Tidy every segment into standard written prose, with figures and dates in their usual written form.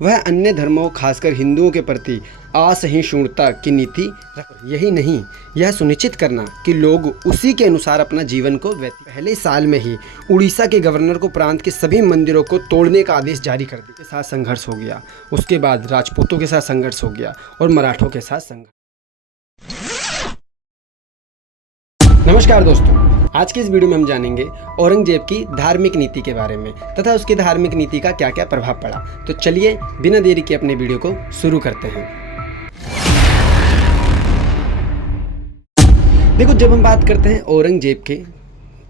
वह अन्य धर्मों खासकर हिंदुओं के प्रति असहिष्णुता की नीति यही नहीं, यह सुनिश्चित करना कि लोग उसी के अनुसार अपना जीवन को व्यतीत। पहले साल में ही उड़ीसा के गवर्नर को प्रांत के सभी मंदिरों को तोड़ने का आदेश जारी कर दिया। के साथ संघर्ष हो गया, उसके बाद राजपूतों के साथ संघर्ष हो गया और मराठों के साथ संघर्ष। नमस्कार दोस्तों, आज के इस वीडियो में हम जानेंगे औरंगजेब की धार्मिक नीति के बारे में तथा उसकी धार्मिक नीति का क्या क्या प्रभाव पड़ा। तो चलिए बिना देरी के अपने वीडियो को शुरू करते हैं। देखो, जब हम बात करते हैं औरंगजेब के,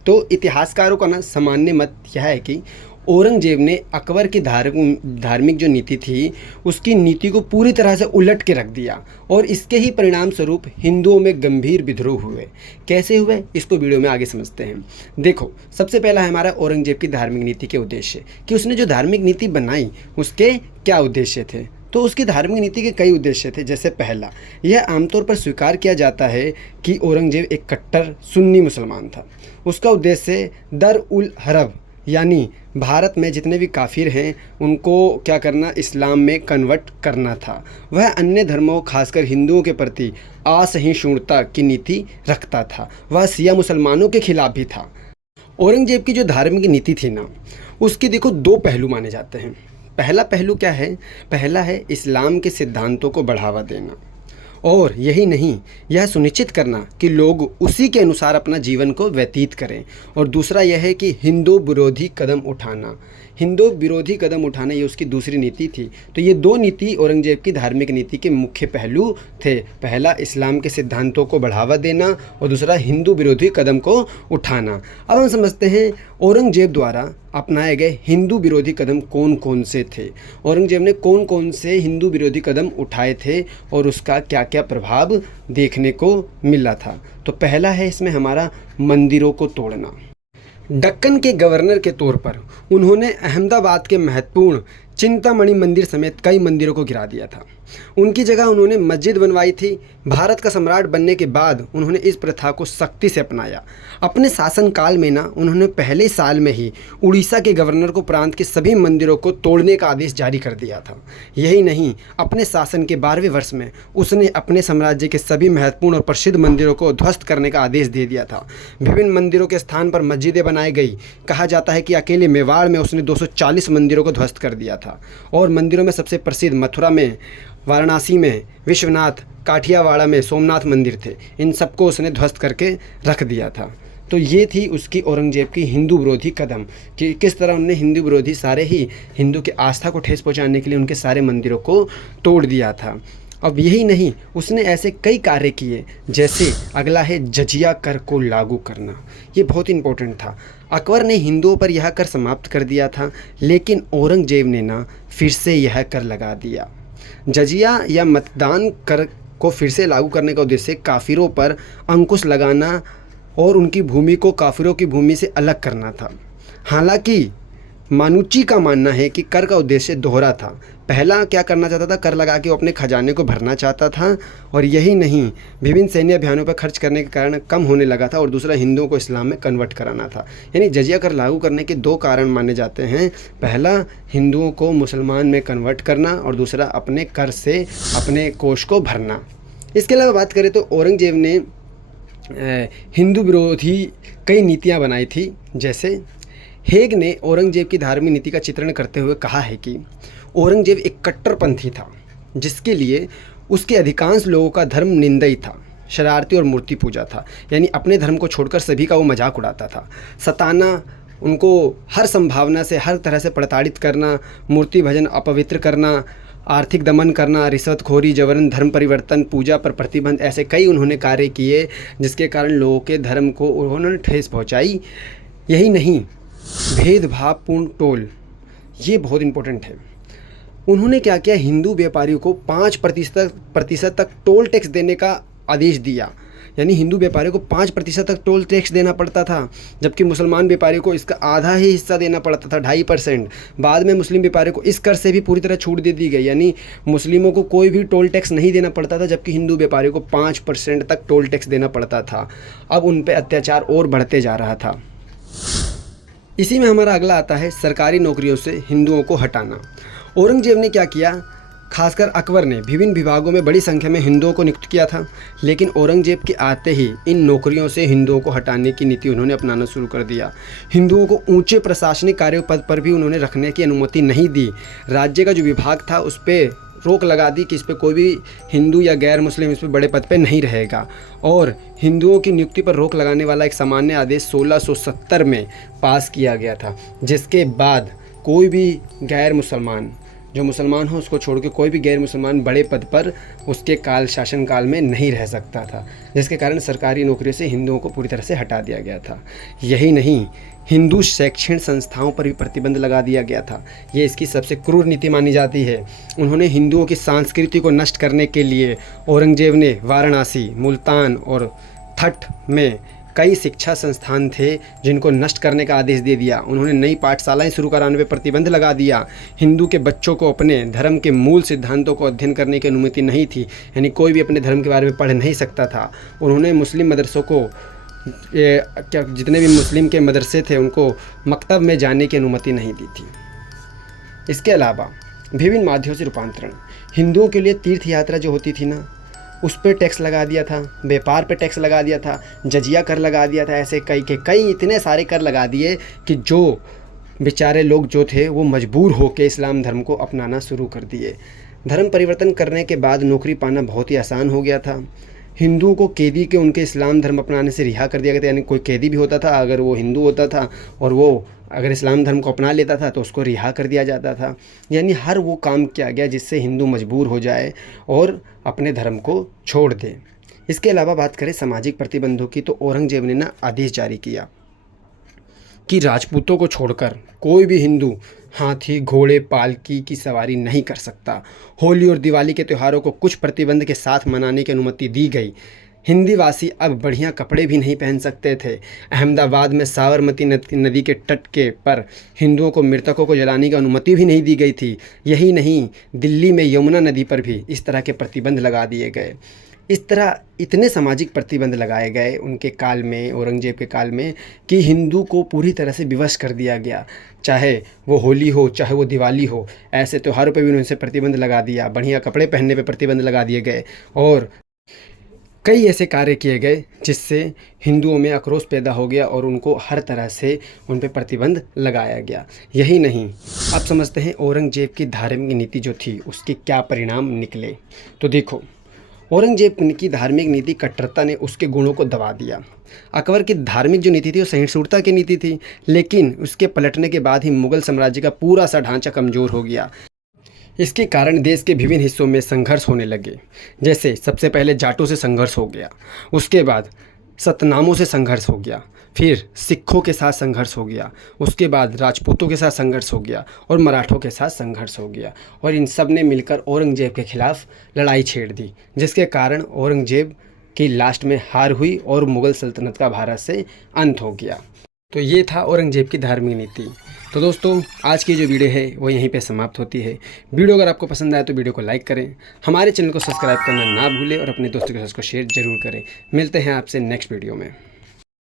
तो इतिहासकारों का सामान्य मत यह है कि औरंगजेब ने अकबर की धार्मिक जो नीति थी उसकी नीति को पूरी तरह से उलट के रख दिया और इसके ही परिणाम स्वरूप हिंदुओं में गंभीर विद्रोह हुए। कैसे हुए, इसको वीडियो में आगे समझते हैं। देखो, सबसे पहला है हमारा औरंगजेब की धार्मिक नीति के उद्देश्य कि उसने जो धार्मिक नीति बनाई उसके क्या उद्देश्य थे। तो उसकी धार्मिक नीति के कई उद्देश्य थे। जैसे पहला, यह आमतौर पर स्वीकार किया जाता है कि औरंगजेब एक कट्टर सुन्नी मुसलमान था। उसका उद्देश्य दर उल हरब यानी भारत में जितने भी काफिर हैं उनको क्या करना, इस्लाम में कन्वर्ट करना था। वह अन्य धर्मों खासकर हिंदुओं के प्रति असहिष्णुता की नीति रखता था। वह शिया मुसलमानों के खिलाफ भी था। औरंगजेब की जो धार्मिक नीति थी ना, उसकी देखो दो पहलू माने जाते हैं। पहला पहलू क्या है? पहला है इस्लाम के सिद्धांतों को बढ़ावा देना और यही नहीं, यह सुनिश्चित करना कि लोग उसी के अनुसार अपना जीवन को व्यतीत करें। और दूसरा यह है कि हिंदू विरोधी कदम उठाना। हिंदू विरोधी कदम उठाना ये उसकी दूसरी नीति थी। तो ये दो नीति औरंगजेब की धार्मिक नीति के मुख्य पहलू थे। पहला इस्लाम के सिद्धांतों को बढ़ावा देना और दूसरा हिंदू विरोधी कदम को उठाना। अब हम समझते हैं औरंगजेब द्वारा अपनाए गए हिंदू विरोधी कदम कौन कौन से थे। औरंगजेब ने कौन कौन से हिंदू विरोधी कदम उठाए थे और उसका क्या क्या प्रभाव देखने को मिला था। तो पहला है इसमें हमारा मंदिरों को तोड़ना। दक्कन के गवर्नर के तौर पर उन्होंने अहमदाबाद के महत्वपूर्ण चिंतामणि मंदिर समेत कई मंदिरों को गिरा दिया था। उनकी जगह उन्होंने मस्जिद बनवाई थी। भारत का सम्राट बनने के बाद उन्होंने इस प्रथा को सख्ती से अपनाया। अपने शासनकाल में ना उन्होंने पहले साल में ही उड़ीसा के गवर्नर को प्रांत के सभी मंदिरों को तोड़ने का आदेश जारी कर दिया था। यही नहीं, अपने शासन के 12वें वर्ष में उसने अपने साम्राज्य के सभी महत्वपूर्ण और प्रसिद्ध मंदिरों को ध्वस्त करने का आदेश दे दिया था। विभिन्न मंदिरों के स्थान पर मस्जिदें बनाई गई। कहा जाता है कि अकेले मेवाड़ में उसने 240 मंदिरों को ध्वस्त कर दिया था। और मंदिरों में सबसे प्रसिद्ध मथुरा में, वाराणसी में विश्वनाथ, काठियावाड़ में सोमनाथ मंदिर थे। इन सबको उसने ध्वस्त करके रख दिया था। तो ये थी उसकी औरंगजेब की हिंदू विरोधी कदम कि किस तरह उन्होंने हिंदू विरोधी सारे ही हिंदू की आस्था को ठेस पहुंचाने के लिए उनके सारे मंदिरों को तोड़ दिया था। अब यही नहीं, उसने ऐसे कई कार्य किए। जैसे अगला है जजिया कर को लागू करना। ये बहुत इंपॉर्टेंट था। अकबर ने हिंदुओं पर यह कर समाप्त कर दिया था, लेकिन औरंगजेब ने ना फिर से यह कर लगा दिया। जजिया या मतदान कर को फिर से लागू करने का उद्देश्य काफिरों पर अंकुश लगाना और उनकी भूमि को काफिरों की भूमि से अलग करना था। हालांकि मानुची का मानना है कि कर का उद्देश्य दोहरा था। पहला क्या करना चाहता था, कर लगा के वो अपने खजाने को भरना चाहता था और यही नहीं, विभिन्न सैन्य अभियानों पर खर्च करने के कारण कम होने लगा था। और दूसरा, हिंदुओं को इस्लाम में कन्वर्ट कराना था। यानी जजिया कर लागू करने के दो कारण माने जाते हैं। पहला, हिंदुओं को मुसलमान में कन्वर्ट करना और दूसरा, अपने कर से अपने कोष को भरना। इसके अलावा बात करें तो औरंगजेब ने हिंदू विरोधी कई नीतियाँ बनाई थी। जैसे हेग ने औरंगजेब की धार्मिक नीति का चित्रण करते हुए कहा है कि औरंगजेब एक कट्टरपंथी था, जिसके लिए उसके अधिकांश लोगों का धर्म निंदई था, शरारती और मूर्ति पूजा था। यानी अपने धर्म को छोड़कर सभी का वो मजाक उड़ाता था। सताना, उनको हर संभावना से हर तरह से प्रताड़ित करना, मूर्ति भजन अपवित्र करना, आर्थिक दमन करना, रिश्वतखोरी, जबरन धर्म परिवर्तन, पूजा पर प्रतिबंध, ऐसे कई उन्होंने कार्य किए जिसके कारण लोगों के धर्म को उन्होंने ठेस पहुँचाई। यही नहीं, भेदभावपूर्ण टोल, ये बहुत इम्पोर्टेंट है। उन्होंने क्या किया, हिंदू व्यापारियों को 5% तक टोल टैक्स देने का आदेश दिया। यानी हिंदू व्यापारियों को 5% तक टोल टैक्स देना पड़ता था, जबकि मुसलमान व्यापारियों को इसका आधा ही हिस्सा देना पड़ता था, 2.5%। बाद में मुस्लिम व्यापारियों को इस कर से भी पूरी तरह छूट दे दी गई। यानी मुस्लिमों को कोई भी टोल टैक्स नहीं देना पड़ता था, जबकि हिंदू व्यापारियों को 5% तक टोल टैक्स देना पड़ता था। अब उन पर अत्याचार और बढ़ते जा रहा था। इसी में हमारा अगला आता है सरकारी नौकरियों से हिंदुओं को हटाना। औरंगजेब ने क्या किया, खासकर अकबर ने विभिन्न विभागों में बड़ी संख्या में हिंदुओं को नियुक्त किया था, लेकिन औरंगजेब के आते ही इन नौकरियों से हिंदुओं को हटाने की नीति उन्होंने अपनाना शुरू कर दिया। हिंदुओं को ऊंचे प्रशासनिक कार्य पद पर भी उन्होंने रखने की अनुमति नहीं दी। राज्य का जो विभाग था उस पर रोक लगा दी कि इस पर कोई भी हिंदू या गैर मुस्लिम इस पर बड़े पद पे नहीं रहेगा, और हिंदुओं की नियुक्ति पर रोक लगाने वाला एक सामान्य आदेश 1670 में पास किया गया था, जिसके बाद कोई भी गैर मुसलमान, जो मुसलमान हो उसको छोड़ के कोई भी गैर मुसलमान बड़े पद पर उसके शासन काल में नहीं रह सकता था, जिसके कारण सरकारी नौकरियों से हिंदुओं को पूरी तरह से हटा दिया गया था। यही नहीं, हिंदू शैक्षणिक संस्थाओं पर भी प्रतिबंध लगा दिया गया था। ये इसकी सबसे क्रूर नीति मानी जाती है। उन्होंने हिंदुओं की संस्कृति को नष्ट करने के लिए औरंगजेब ने वाराणसी, मुल्तान और थट में कई शिक्षा संस्थान थे जिनको नष्ट करने का आदेश दे दिया। उन्होंने नई पाठशालाएं शुरू कराने पर प्रतिबंध लगा दिया। हिंदू के बच्चों को अपने धर्म के मूल सिद्धांतों को अध्ययन करने की अनुमति नहीं थी, यानी कोई भी अपने धर्म के बारे में पढ़ नहीं सकता था। उन्होंने मुस्लिम मदरसों को जितने भी मुस्लिम के मदरसे थे उनको मकतब में जाने की अनुमति नहीं दी थी। इसके अलावा विभिन्न माध्यमों से रूपांतरण, हिंदुओं के लिए तीर्थ यात्रा जो होती थी ना, उस पर टैक्स लगा दिया था, व्यापार पे टैक्स लगा दिया था, जजिया कर लगा दिया था, ऐसे कई इतने सारे कर लगा दिए कि जो बेचारे लोग जो थे वो मजबूर होकर इस्लाम धर्म को अपनाना शुरू कर दिए। धर्म परिवर्तन करने के बाद नौकरी पाना बहुत ही आसान हो गया था। हिंदुओं को कैदी के उनके इस्लाम धर्म अपनाने से रिहा कर दिया गया था, यानी कोई कैदी भी होता था अगर वो हिंदू होता था और वो अगर इस्लाम धर्म को अपना लेता था तो उसको रिहा कर दिया जाता था। यानी हर वो काम किया गया जिससे हिंदू मजबूर हो जाए और अपने धर्म को छोड़ दे। इसके अलावा बात करें सामाजिक प्रतिबंधों की, तो औरंगजेब ने ना आदेश जारी किया कि राजपूतों को छोड़कर कोई भी हिंदू हाथी, घोड़े, पालकी की सवारी नहीं कर सकता। होली और दिवाली के त्योहारों को कुछ प्रतिबंध के साथ मनाने की अनुमति दी गई। हिंदीवासी अब बढ़िया कपड़े भी नहीं पहन सकते थे। अहमदाबाद में साबरमती नदी के तट के पर हिंदुओं को मृतकों को जलाने की अनुमति भी नहीं दी गई थी। यही नहीं, दिल्ली में यमुना नदी पर भी इस तरह के प्रतिबंध लगा दिए गए। इस तरह इतने सामाजिक प्रतिबंध लगाए गए उनके काल में, औरंगजेब के काल में, कि हिंदू को पूरी तरह से विवश कर दिया गया। चाहे वो होली हो, चाहे वो दिवाली हो, ऐसे त्योहारों पर भी उनसे प्रतिबंध लगा दिया। बढ़िया कपड़े पहनने पर प्रतिबंध लगा दिए गए और कई ऐसे कार्य किए गए जिससे हिंदुओं में आक्रोश पैदा हो गया और उनको हर तरह से उन पर प्रतिबंध लगाया गया। यही नहीं, अब समझते हैं औरंगजेब की धार्मिक नीति जो थी उसके क्या परिणाम निकले। तो देखो, औरंगजेब की धार्मिक नीति कट्टरता ने उसके गुणों को दबा दिया। अकबर की धार्मिक जो नीति थी वो सहिष्णुता की नीति थी, लेकिन उसके पलटने के बाद ही मुगल साम्राज्य का पूरा सा ढांचा कमज़ोर हो गया। इसके कारण देश के विभिन्न हिस्सों में संघर्ष होने लगे। जैसे सबसे पहले जाटों से संघर्ष हो गया, उसके बाद सतनामों से संघर्ष हो गया, फिर सिखों के साथ संघर्ष हो गया, उसके बाद राजपूतों के साथ संघर्ष हो गया और मराठों के साथ संघर्ष हो गया। और इन सब ने मिलकर औरंगजेब के खिलाफ लड़ाई छेड़ दी, जिसके कारण औरंगजेब की लास्ट में हार हुई और मुग़ल सल्तनत का भारत से अंत हो गया। तो ये था औरंगजेब की धार्मिक नीति। तो दोस्तों, आज की जो वीडियो है वो यहीं पे समाप्त होती है। वीडियो अगर आपको पसंद आए तो वीडियो को लाइक करें, हमारे चैनल को सब्सक्राइब करना ना भूलें और अपने दोस्तों के साथ इसको शेयर जरूर करें। मिलते हैं आपसे नेक्स्ट वीडियो में।